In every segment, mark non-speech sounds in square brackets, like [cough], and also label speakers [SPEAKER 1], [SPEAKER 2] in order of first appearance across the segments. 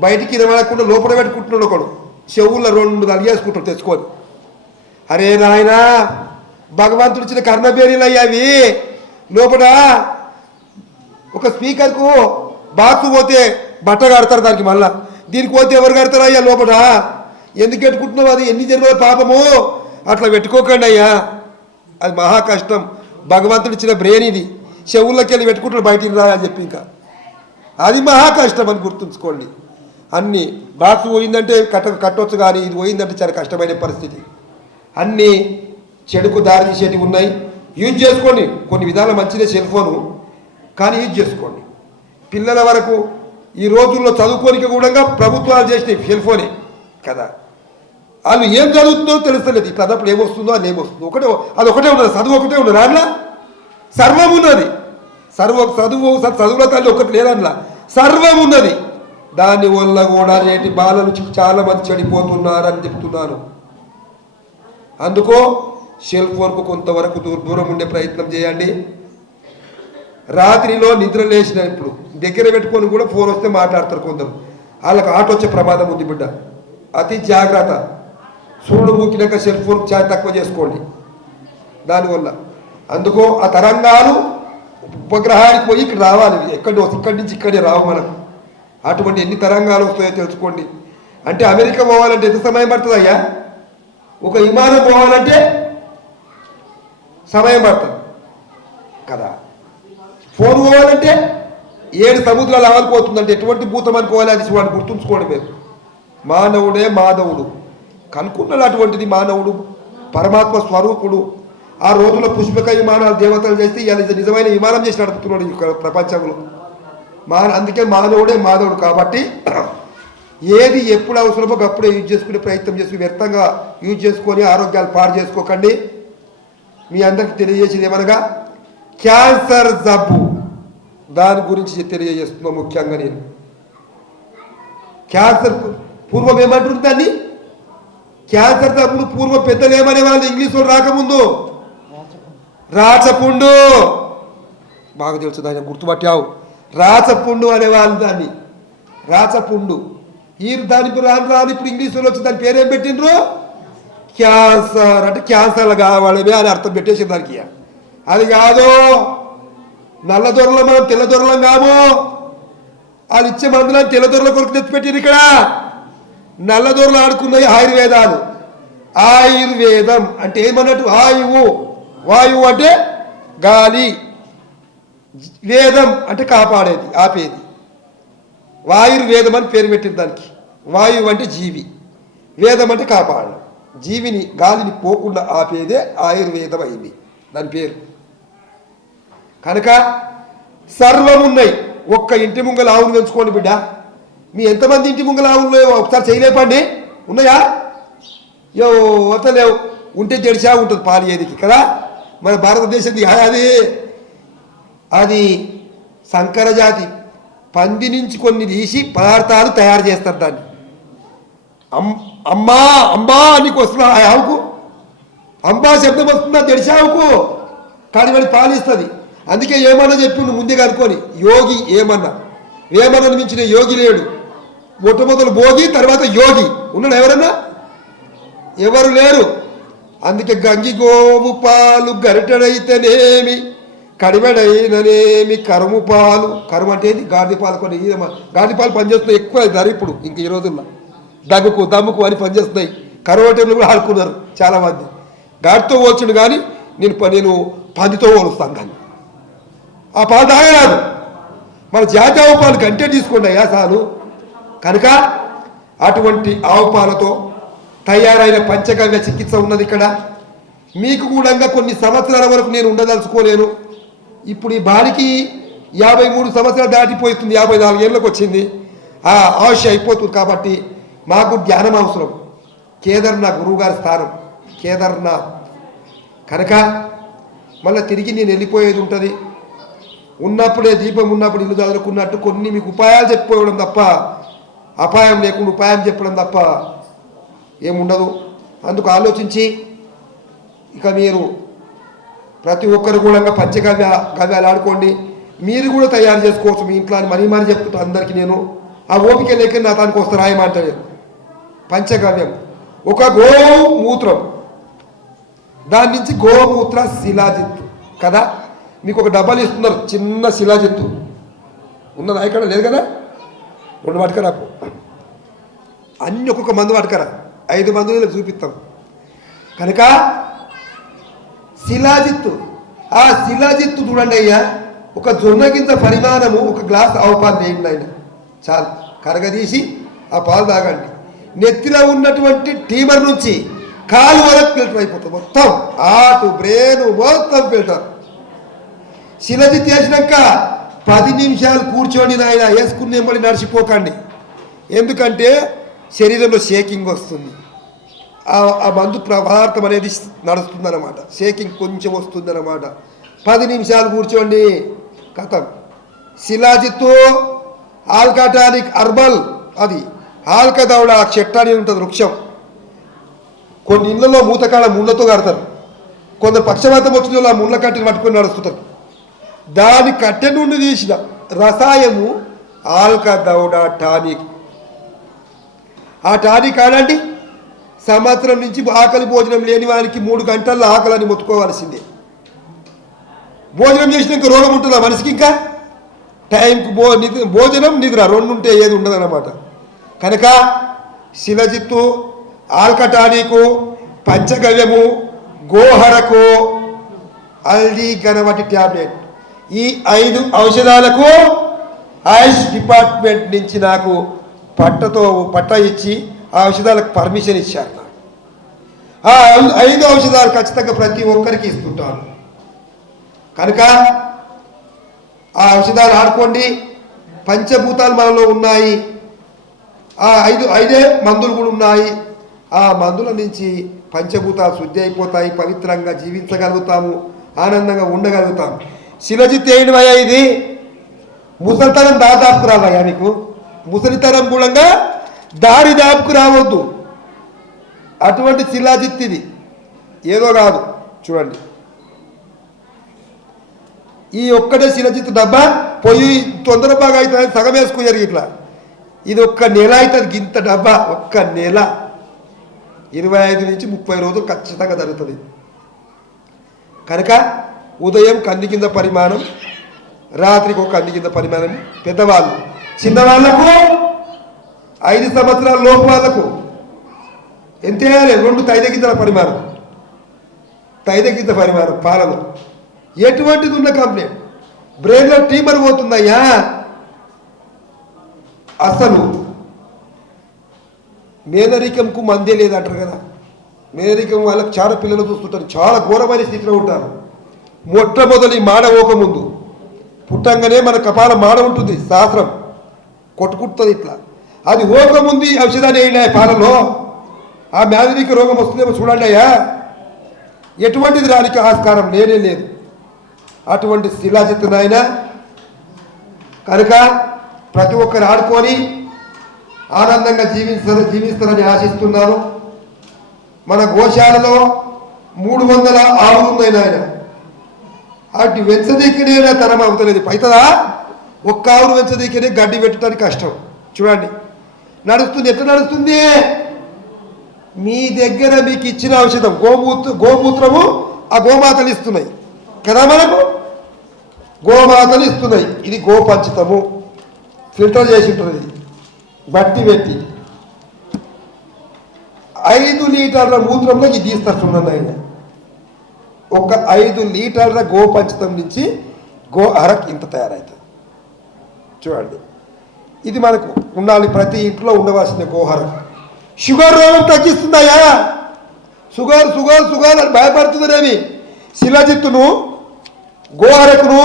[SPEAKER 1] బయటికి నిలబడకుండా లోపల పెట్టుకుంటున్నాడు ఒకడు. చెవుల్లో రెండు నలిగేసుకుంటాడు తెచ్చుకొని. అరే నాయనా భగవంతుడు ఇచ్చిన కర్ణబేరీలు అయ్యావి లోపల ఒక స్పీకర్కు బాక్స్ పోతే బట్ట కడతారు దానికి మళ్ళా. దీనికి పోతే ఎవరు కడతారు అయ్యా లోపల? ఎందుకు పెట్టుకుంటున్నావు అది? ఎన్ని జన్మల పాపము. అట్లా పెట్టుకోకండి అయ్యా. అది మహా కష్టం. భగవంతుడు ఇచ్చిన బ్రెయిన్ ఇది. చెవుల్లోకి వెళ్ళి పెట్టుకుంటాడు బయటికి రా అని చెప్పి ఇంకా. అది మహా కష్టం అని గుర్తుంచుకోండి. అన్ని బాక్స్ పోయిందంటే కట్ట కట్టొచ్చు కానీ ఇది పోయిందంటే చాలా కష్టమైన పరిస్థితి. అన్నీ చెడుకు దారి తీసేటివి ఉన్నాయి. యూజ్ చేసుకోండి. కొన్ని విధాలు మంచిదే సెల్ ఫోను కానీ యూజ్ చేసుకోండి. పిల్లల వరకు ఈ రోజుల్లో చదువుకోనికి కూడా ప్రభుత్వాలు చేసినాయి సెల్ ఫోనే కదా. వాళ్ళు ఏం చదువుతుందో తెలుస్తలేదు. ఇట్లా అన్నప్పుడు ఏమొస్తుందో అది ఏమొస్తుందో. ఒకటే అది ఒకటే ఉన్నది. చదువు ఒకటే ఉన్నది. అందులో సర్వం ఉన్నది. సర్వ చదువు చదువుల తల్లి ఒకటి లేదన్నా. సర్వం ఉన్నది. దాని వల్ల కూడా నేటి బాలలు చాలా మంది చెడిపోతున్నారని చెప్తున్నాను. అందుకో సెల్ ఫోన్కు కొంతవరకు దూ- దూరం ఉండే ప్రయత్నం చేయండి. రాత్రిలో నిద్ర లేచిన ఇప్పుడు దగ్గర పెట్టుకొని కూడా ఫోన్ వస్తే మాట్లాడతారు కొందరు. వాళ్ళకి ఆట వచ్చే ప్రమాదం ఉంది బిడ్డ. అతి జాగ్రత్త. సూర్యుడు మూకినాక సెల్ ఫోన్ చాలా తక్కువ చేసుకోండి. దానివల్ల. అందుకో ఆ తరంగాలు ఉపగ్రహానికి పోయి ఇక్కడ రావాలి. ఎక్కడి ఇక్కడి నుంచి ఇక్కడే రావు మనం. అటువంటి ఎన్ని తరంగాలు వస్తాయో తెలుసుకోండి. అంటే అమెరికా పోవాలంటే ఎంత సమయం పడుతుంది అయ్యా? ఒక విమానం పోవాలంటే సమయం పడుతుంది. కదా? ఫోన్ పోవాలంటే ఏడు సముద్రాలు ఆవాలిపోతుందంటే ఎటువంటి భూతం అనుకోవాలి? అది వాడు గుర్తుంచుకోండి మీరు. మానవుడే మాధవుడు కనుక్కున్నాడు అటువంటిది మానవుడు పరమాత్మ స్వరూపుడు. ఆ రోజుల్లో పుష్పక విమానాలు దేవతలు చేస్తే ఇవాళ నిజమైన విమానం చేసి నడుపుతున్నాడు ప్రపంచంలో. మా అందుకే మాధవుడే మాధవుడు కాబట్టి [clears throat] ఏది ఎప్పుడు అవసరమో అప్పుడే యూజ్ చేసుకునే ప్రయత్నం చేసి వ్యర్థంగా యూజ్ చేసుకొని ఆరోగ్యాలు పాడు చేసుకోకండి. మీ అందరికి తెలియజేసేది ఏమనగా క్యాన్సర్ జబ్బు. దాని గురించి తెలియజేస్తున్నా ముఖ్యంగా నేను. క్యాన్సర్ పూర్వం ఏమంటుంది దాన్ని? క్యాన్సర్ జబ్బులు పూర్వం పెద్దలు ఏమనేవాళ్ళు ఇంగ్లీష్ వాళ్ళు రాకముందు. రాచపుండు. బాగా తెలుసు దాన్ని గుర్తుపట్టావు. రాచపుండు అనేవాళ్ళు దాన్ని. రాచపుండు. ఈ దాని రాను రాను ఇప్పుడు ఇంగ్లీష్లో వచ్చి దాని పేరేం పెట్టిండ్రు? క్యాన్సర్. అంటే క్యాన్సర్లు కావాలమే అని అర్థం పెట్టేసి దానికి అది కాదు. నల్ల దొరల మనం తెల్ల దొరలం కాము. వాళ్ళు ఇచ్చే మందులను తెల్ల దొరల కొరకు తెచ్చిపెట్టిరు ఇక్కడ. నల్ల దొరలు ఆడుకున్నాయి ఆయుర్వేదాలు. ఆయుర్వేదం అంటే ఏమన్నట్టు ఆయువు. వాయువు అంటే గాలి వేదం అంటే కాపాడేది ఆపేది. వాయుర్వేదం అని పేరు పెట్టింది దానికి. వాయువు అంటే జీవి. వేదం అంటే కాపాడడం. జీవిని గాలిని పోకుండా ఆపేదే ఆయుర్వేదం అయింది. దాని పేరు. కనుక సర్వమున్నాయి ఒక్క ఇంటి ముంగల ఆవును పెంచుకోండి బిడ్డ. మీ ఎంతమంది ఇంటి ముంగల ఆవులు ఒకసారి చేయలేపండి. ఉన్నాయా? యో లేవు. ఉంటే తెడిచా ఉంటుంది పాలు ఏదికి కదా? మన భారతదేశం అది అది సంకరజాతి పంది నుంచి కొన్ని తీసి పదార్థాలు తయారు చేస్తారు దాన్ని. అమ్ అమ్మా అమ్మా నీకు వస్తున్నా ఆ ఆవుకు. అంబా శబ్దం వస్తుందా తెలిసావుకు కానీ వాడి పాలిస్తుంది. అందుకే ఏమన్నా చెప్పిండు ముందే కనుక్కొని. యోగి ఏమన్నా. వేమన్నను మించిన యోగి లేడు. మొట్టమొదలు భోగి తర్వాత యోగి. ఉన్నాడు ఎవరన్నా? ఎవరు లేరు. అందుకే గంగిగోవు పాలు గరిటెడైతేనేమి కడివెడైననేమి కరుము పాలు. కరుము అంటే ఏంది? గాడిద పాలు కొన్ని ఈయన- గాడిద పాలు పనిచేస్తున్నాయి ఎక్కువ ధర ఇప్పుడు ఇంక ఈ రోజుల్లో. దగ్గుకు దమ్ముకు అని పనిచేస్తున్నాయి. కరువటంలో కూడా ఆడుకున్నారు చాలామంది. గాడితో పోల్చుడు కానీ నేను ప- నేను పందితో పోలుస్తాను కానీ. ఆ పాలు తాగరాదు. మన జాతి ఆవు పాలు గంటే తీసుకోండి అయ్యా చాలు కనుక అటువంటి ఆవు పాలతో తయారైన పంచగవ్య చికిత్స ఉన్నది ఇక్కడ. మీకు కూడా కొన్ని సంవత్సరాల వరకు నేను ఉండదలుచుకోలేను. ఇప్పుడు ఈ బాలికి యాభై మూడు సంవత్సరాలు దాటిపోతుంది యాభై నాలుగు ఏళ్ళకి వచ్చింది. ఆ ఆశ అయిపోతుంది కాబట్టి మాకు ధ్యానం అవసరం. కేదార్నాథ్ గురువుగారి స్థానం. కేదార్నాథ్. కనుక మళ్ళీ తిరిగి నేను వెళ్ళిపోయేది ఉంటుంది. ఉన్నప్పుడే దీపం ఉన్నప్పుడు ఇల్లు చదువుకున్నట్టు కొన్ని మీకు ఉపాయాలు చెప్పిపోవడం తప్ప అపాయం లేకుండా ఉపాయం చెప్పడం తప్ప ఏముండదు. అందుకు ఆలోచించి ఇక మీరు ప్రతి ఒక్కరు కూడా పంచగవ్య గవ్యాలు ఆడుకోండి. మీరు కూడా తయారు చేసుకోవచ్చు మీ ఇంట్లో అని మరీ మరీ చెప్తుంటా అందరికీ నేను. ఆ ఓపిక లేక నా దానికి వస్తే రాయమంటాడు పంచగవ్యం. ఒక గోమూత్రం. దాని నుంచి గోమూత్ర శిలాజిత్తు. కదా? మీకు ఒక డబ్బాలు ఇస్తున్నారు. చిన్న శిలాజిత్తు. ఉన్నదా? ఇక్కడ లేదు కదా? రెండు పట్టుకరా పో. అన్ని ఒక్కొక్క మందు పట్టుకరా ఐదు మందులు చూపిస్తాం. కనుక శిలాజిత్తు. ఆ శిలాజిత్తు చూడండి అయ్యా ఒక జొన్న గింజ పరిమాణము ఒక గ్లాస్ ఆవు పాలు వేయండి ఆయన చాలు. కరగదీసి ఆ పాలు తాగండి. నెత్తిలో ఉన్నటువంటి టీమర్ నుంచి కాలు వరకు ఫిల్టర్ అయిపోతుంది. మొత్తం ఆటు బ్రెయిన్ మొత్తం ఫిల్టర్. శిలజిత్ వేసినాక పది నిమిషాలు కూర్చోండి నాయన వేసుకునే మళ్ళీ నడిచిపోకండి. ఎందుకంటే శరీరంలో షేకింగ్ వస్తుంది. ఆ- ఆ మందు పదార్థం అనేది నడుస్తుందన్నమాట. షేకింగ్ కొంచెం వస్తుందన్నమాట. పది నిమిషాలు కూర్చోండి. కథం. శిలాజిత్తు ఆల్కాటానిక్ అర్బల్ అది. ఆల్కదౌడ చెట్టు అనేది ఉంటుంది వృక్షం. కొన్ని ఇళ్ళలో మూతకాడ ముళ్ళతో కడతారు. కొందరు పక్షవాతం వచ్చిన వాళ్ళు ఆ ముళ్ళ కట్టెని పట్టుకొని నడుస్తుంటారు. దాని కట్టె నుండి తీసిన రసాయము ఆల్కదౌడ టానిక్. ఆ టానిక్ ఆడండి సంవత్సరం నుంచి ఆకలి భోజనం లేని వారికి మూడు గంటల్లో ఆకలిని మొత్తుకోవాల్సిందే. భోజనం చేసినాక రోగం ఉంటుందా మనిషికి ఇంకా? టైంకు భో భోజనం నిద్ర రెండు ఉంటే ఏది ఉండదన్నమాట. కనుక శిలజిత్తు ఆల్కటానికు పంచగవ్యము గోహరకు హల్దీ గణవటి ట్యాబ్లెట్ ఈ ఐదు ఔషధాలకు ఆయుష్ డిపార్ట్మెంట్ నుంచి నాకు పట్టతో పట్ట ఇచ్చి ఆ ఔషధాలకు పర్మిషన్ ఇచ్చారు. నాకు ఆ ఐ- ఐదు ఔషధాలు ఖచ్చితంగా ప్రతి ఒక్కరికి ఇస్తుంటాను కనుక ఆ ఔషధాలు ఆడుకోండి. పంచభూతాలు మనలో ఉన్నాయి. ఆ ఐదు ఐదే మందులు కూడా ఉన్నాయి. ఆ మందుల నుంచి పంచభూతాలు శుద్ధి అయిపోతాయి పవిత్రంగా జీవించగలుగుతాము ఆనందంగా ఉండగలుగుతాము. శిలజిత్ ఏంటివయ్యా ఇది? ముసల్తనం దాదాపు రాలయ్యా నీకు ముసలితనం కూడా దారి దాపుకు రావద్దు. అటువంటి శిలాజిత్ ఇది ఏదో కాదు. చూడండి. ఈ ఒక్కటే శిలజిత్ డబ్బా పొయ్యి తొందర బాగా అవుతుంది సగం వేసుకున్నారు ఇట్లా. ఇది ఒక్క నెల అవుతుంది ఇంత డబ్బా ఒక్క నెల. ఇరవై ఐదు నుంచి ముప్పై రోజులు ఖచ్చితంగా జరుగుతుంది. కనుక ఉదయం కంది కింద పరిమాణం రాత్రికి ఒక కంది కింద పరిమాణం పెద్దవాళ్ళు. చిన్నవాళ్ళకు ఐదు సంవత్సరాల లోపు వాళ్ళకు ఎంత వేయాలి? రెండు తైద పరిమాణం. తైద పరిమాణం పాలన ఎటువంటిది ఉన్న కంప్లైంట్ బ్రెయిన్లో ట్యూమర్ పోతుందయ్యా. అసలు మేదరికంకు మందే లేదంటారు కదా. మేదరికం వాళ్ళకి చాలా పిల్లలు చూస్తుంటారు. చాలా ఘోరమైన స్థితిలో ఉంటారు. మొట్టమొదటి మాడ ముందు. పుట్టంగానే మన కపాల మాడ ఉంటుంది. శాస్త్రం. కొట్టుకుంటుంది ఇట్లా. అది ఓకముందు ఉంది ఔషధాన్ని వేయండి పాలలో? ఆ మేనరిక రోగం వస్తుందేమో చూడండి అయ్యా. ఎటువంటిది రానికి ఆస్కారం లేనే లేదు. అటువంటి శిలాజిత్ నాయన కనుక ప్రతి ఒక్కరు ఆడుకొని ఆనందంగా జీవిస్తారు జీవిస్తారని ఆశిస్తున్నాను. మన గోశాలలో మూడు వందల ఆవులు ఉన్నాయి నాయన. అటు వెంచదీకనే తరం అవుతలేదు. పైతదా? ఒక్క ఆవును పెంచదీకనే గడ్డి పెట్టడానికి కష్టం. చూడండి. నడుస్తుంది ఎట్లా నడుస్తుంది? మీ దగ్గర మీకు ఇచ్చిన ఔషధం గోమూత్ర గోమూత్రము ఆ గోమాతలు ఇస్తున్నాయి. కదా మనకు? గోమాతలు ఇస్తున్నాయి. ఇది గోపంచితము. ఫిల్టర్ చేసి ఉంటుంది బట్టి పెట్టి. ఐదు లీటర్ల మూత్రంలో ఇది తీస్తున్నాను ఆయన. ఒక ఐదు లీటర్ల గోపంచితం నుంచి గో అరక్ ఇంత తయారవుతుంది చూడండి. ఇది మనకు ఉండాలి ప్రతి ఇంట్లో ఉండవలసిన గోహరం షుగర్ రోగం తగ్గిస్తుందయ్యా షుగర్ షుగర్ షుగర్ అని భయపడుతుందనేవి శిలజిత్తును గోహరకును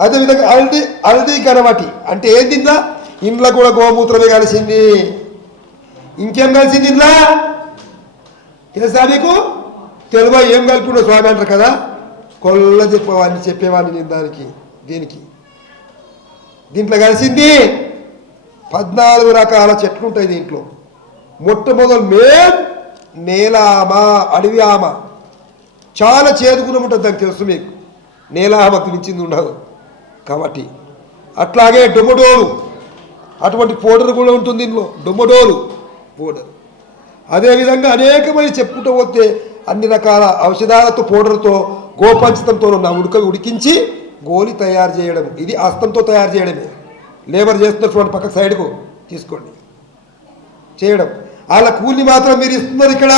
[SPEAKER 1] అదేవిధంగా అల్ది హల్దీ గణవటి అంటే ఏం తిందా? ఇంట్లో కూడా గోమూత్రమే కలిసింది. ఇంకేం కలిసింది ఇంట్లో తెలుసా నీకు తెలుగు ఏం కలిపిడో స్వామి అంటారు కదా? కొల్ల చెప్పేవాడిని చెప్పేవాడిని నేను దానికి దీనికి. దీంట్లో కలిసింది పద్నాలుగు రకాల చెట్లు ఉంటాయి దీంట్లో. మొట్టమొదలు మేం నేలామ అడవి ఆమ చాలా చేదుకునే ఉంటుంది దానికి తెలుసు మీకు. నేలామకు మించింది ఉండదు. కాబట్టి అట్లాగే డొమ్మడోలు అటువంటి పౌడర్ కూడా ఉంటుంది ఇందులో. డొమ్మడోలు పౌడర్. అదేవిధంగా అనేకమైన చెప్పుకుంటూ పోతే అన్ని రకాల ఔషధాలతో పౌడర్తో గోపంచతంతో ఉన్న ఉడక ఉడికించి గోలి తయారు చేయడం ఇది హస్తంతో తయారు చేయడమే. లేబర్ చేస్తున్నటువంటి చూడండి పక్క సైడ్కు తీసుకోండి. చేయడం. వాళ్ళ కూలి మాత్రం మీరు ఇస్తున్నారు ఇక్కడ.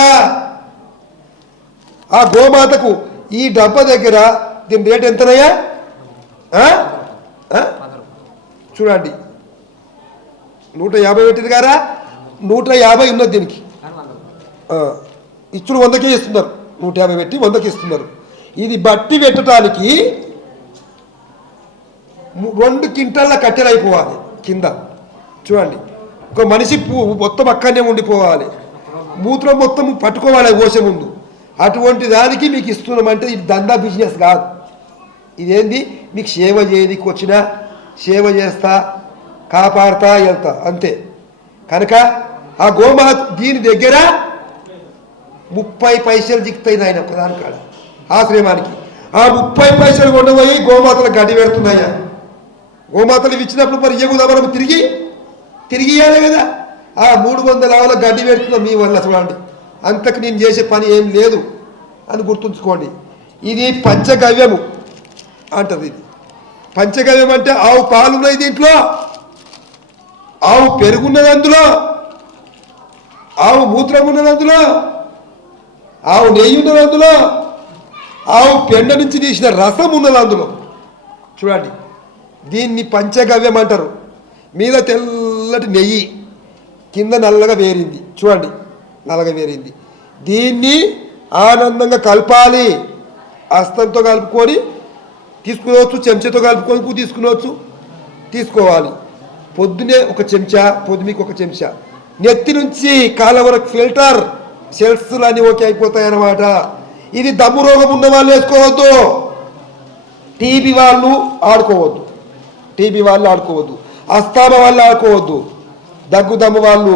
[SPEAKER 1] ఆ గోమాతకు ఈ డబ్బా దగ్గర దీని రేట్ ఎంతనయ్యా? చూడండి. నూట యాభై పెట్టింది గారా నూట యాభై ఉన్నది దీనికి. ఇచ్చుడు వందకే ఇస్తున్నారు. నూట యాభై పెట్టి వందకి ఇస్తున్నారు. ఇది బట్టి పెట్టడానికి రెండు కింటాల కట్టెలైపోవాలి అయిపోవాలి కింద. చూడండి. ఒక మనిషి మొత్తం అక్కడనే ఉండిపోవాలి. మూత్రం మొత్తం పట్టుకోవాలి కోసే ముందు. అటువంటి దానికి మీకు ఇస్తున్నామంటే ఇది దందా బిజినెస్ కాదు. ఇదేంది? మీకు సేవ చేయడానికి వచ్చినా సేవ చేస్తా కాపాడుతా వెళ్తా. అంతే. కనుక ఆ గోమాత దీని దగ్గర ముప్పై పైసలు దిక్కుతాయి ఆయన ఒకదాని కాడ ఆశ్రమానికి. ఆ ముప్పై పైసలు కొండపోయి గోమాతలు గడ్డి పెడుతున్నాయా? గోమాతలు ఇచ్చినప్పుడు మరి ఇవ్వదా మనం తిరిగి? తిరిగి ఇవ్వాలి కదా. ఆ మూడు వందల ఆవుల గడ్డి పెడుతున్నాం మీ వల్ల చూడండి. అంతకు నేను చేసే పని ఏం లేదు అని గుర్తుంచుకోండి. ఇది పంచగవ్యము అంటది ఇది. పంచగవ్యం అంటే ఆవు పాలు ఉన్నాయి దీంట్లో. ఆవు పెరుగున్నది అందులో. ఆవు మూత్రం ఉన్నది అందులో. ఆవు నెయ్యి ఉన్నది అందులో. ఆవు పెండ నుంచి తీసిన రసం ఉన్నది అందులో. చూడండి. దీన్ని పంచగవ్యం అంటారు మీద తెల్లటి నెయ్యి కింద నల్లగా వేరింది. చూడండి నల్లగా వేరింది. దీన్ని ఆనందంగా కలపాలి. హస్తంతో కలుపుకొని తీసుకునవచ్చు చెంచాతో కలుపుకొని తీసుకునవచ్చు. తీసుకోవాలి. పొద్దునే ఒక చెంచా పొద్దుమికి ఒక చెంచా. నెత్తి నుంచి కాళ్ళ వరకు ఫిల్టర్. సెల్స్లు అన్నీ ఓకే అయిపోతాయన్నమాట. ఇది దమ్ము రోగం ఉన్న వాళ్ళు వేసుకోవద్దు. టీబీ వాళ్ళు ఆడుకోవద్దు. టీబీ వాళ్ళు ఆడుకోవద్దు. అస్తామ వాళ్ళు ఆడుకోవద్దు. దగ్గు దమ్ము వాళ్ళు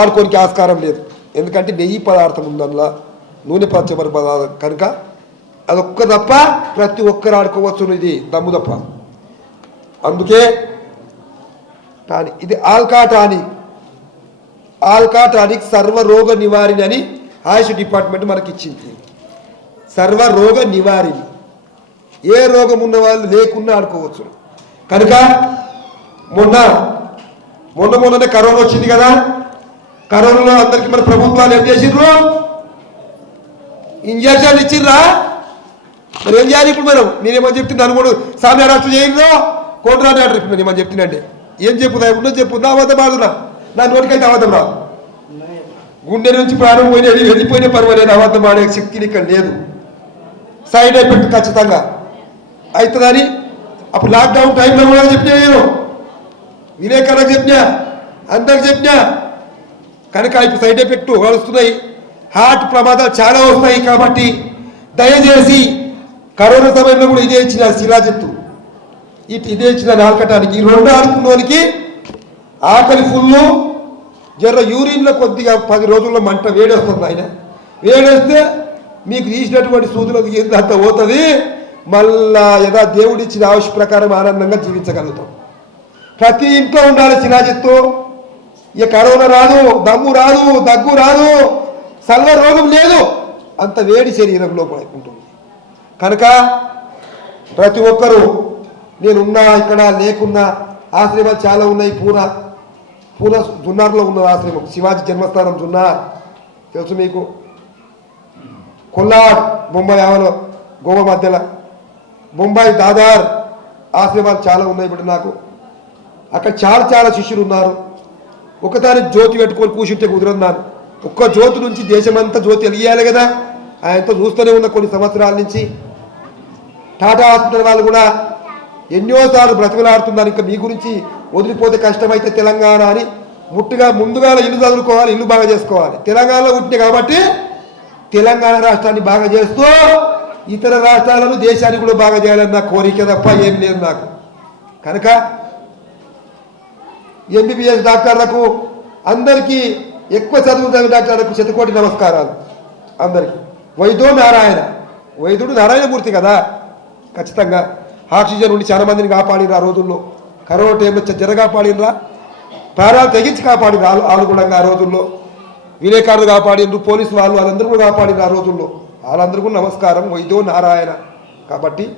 [SPEAKER 1] ఆడుకోనికి ఆస్కారం లేదు. ఎందుకంటే నెయ్యి పదార్థం ఉందల్లా నూనె పచ్చబడి పదార్థం కనుక అదొక్క తప్ప ప్రతి ఒక్కరు ఆడుకోవచ్చు ఇది దమ్ము తప్ప. అందుకే టానిక్ ఇది ఆల్కా టానిక్ ఆల్కా టానిక్ సర్వరోగ నివారిణి అని ఆయుష్ డిపార్ట్మెంట్ మనకి ఇచ్చింది సర్వరోగ నివారిణి. ఏ రోగం ఉన్న వాళ్ళు లేకుండా ఆడుకోవచ్చు కనుక మొన్న మొన్న మొన్ననే కరోనా వచ్చింది కదా? కరోనాలో అందరికి మన ప్రభుత్వాలు ఏం చేసిండ్రు ఇంజక్షన్లు ఇచ్చిండ్రా మరి ఏం చేయాలి ఇప్పుడు మనం? నేనేమని చెప్తున్నాను కూడా సామ్య రాష్ట్రం చేయండిరో. కోర్టులో ఆర్డర్ ఇప్పుడు ఏమని చెప్తున్నాండి ఏం చెప్పుదా? ఉన్నది చెప్పు నా అబద్ధం బాధురా నా నోటికైతే అబద్ధం రా గుండె నుంచి ప్రాణం పోయిన వెళ్ళిపోయిన పర్వాలేదు అబద్ధం ఆడే శక్తిని ఇక్కడ లేదు. సైడ్ ఎఫెక్ట్ ఖచ్చితంగా. అవుతుందని అప్పుడు లాక్డౌన్ టైంలో కూడా చెప్పినా నేను. విలేకరులకు చెప్పినా. అందరికి చెప్పినా. కనుక ఇప్పుడు సైడ్ ఎఫెక్ట్ వస్తున్నాయి హార్ట్ ప్రమాదాలు చాలా వస్తాయి కాబట్టి దయచేసి కరోనా సమయంలో కూడా ఇదే ఇచ్చిన శిలాజత్తు ఇటు ఇదే ఇచ్చిన నాలుకటానికి ఈ రెండు ఆడుకున్నోనికి ఆకలి ఫుల్లు జర యూరిన్లో కొద్దిగా పది రోజుల్లో మంట వేడేస్తుంది ఆయన. వేడేస్తే మీకు తీసినటువంటి సూదులకు ఎంత పోతుంది? మళ్ళా యథా దేవుడిచ్చిన ఆవిష్ ప్రకారం ఆనందంగా జీవించగలుగుతాం. ప్రతి ఇంట్లో ఉండాలి చిరాజిత్తు. ఇక కరోనా రాదు దమ్ము రాదు దగ్గు రాదు సల్వ రోగం లేదు. అంత వేడి శరీరం లోపల ఉంటుంది. కనుక ప్రతి ఒక్కరూ నేనున్నా ఇక్కడ లేకున్నా ఆశ్రమాలు చాలా ఉన్నాయి పూనా పూనా జున్నార్లో ఉన్న ఆశ్రమం శివాజీ జన్మస్థానం జున్నార్. తెలుసు మీకు? కొల్లాడ్ బొంబాయి ఆవలో గోవా మధ్యలో. ముంబై దాదార్ ఆశ్రమాలు చాలా ఉన్నాయి ఇప్పుడు నాకు. అక్కడ చాలా చాలా శిష్యులు ఉన్నారు. ఒకదాని జ్యోతి పెట్టుకొని కూర్చుంటే కుదరన్నాను ఒక్క జ్యోతి నుంచి దేశమంతా జ్యోతి వెలియాలి కదా. ఆయనతో చూస్తూనే ఉన్న కొన్ని సంవత్సరాల నుంచి. టాటా హాస్పిటల్ వాళ్ళు కూడా ఎన్నోసార్లు బ్రతిమలాడుతున్నారు. ఇంకా మీ గురించి వదిలిపోతే కష్టమైతే తెలంగాణ అని ముట్టుగా ముందుగా ఇల్లు చదువుకోవాలి ఇల్లు బాగా చేసుకోవాలి. తెలంగాణలో పుట్టిన కాబట్టి తెలంగాణ రాష్ట్రాన్ని బాగా చేస్తూ ఇతర రాష్ట్రాలను దేశాన్ని కూడా బాగా చేయాలన్న కోరిక తప్ప ఏం లేదు నాకు. కనుక ఎంబీబీఎస్ డాక్టర్లకు అందరికీ ఎక్కువ చదువు డాక్టర్లకు శతకోటి నమస్కారాలు. అందరికీ. వైద్యుడు నారాయణ. వైద్యుడు నారాయణమూర్తి కదా? ఖచ్చితంగా. ఆక్సిజన్ ఉండి చాలా మందిని కాపాడినరు ఆ రోజుల్లో. కరోనా టైంలో జర కాపాడినరా ప్రాణాలు తెగించి కాపాడిన వాళ్ళు కూడా ఆ రోజుల్లో. విలేకరులు కాపాడిండ్రు పోలీసు వాళ్ళు వాళ్ళందరూ కూడా కాపాడిన ఆ రోజుల్లో. వాళ్ళందరికీ నమస్కారం. వైద్యో నారాయణ. కాబట్టి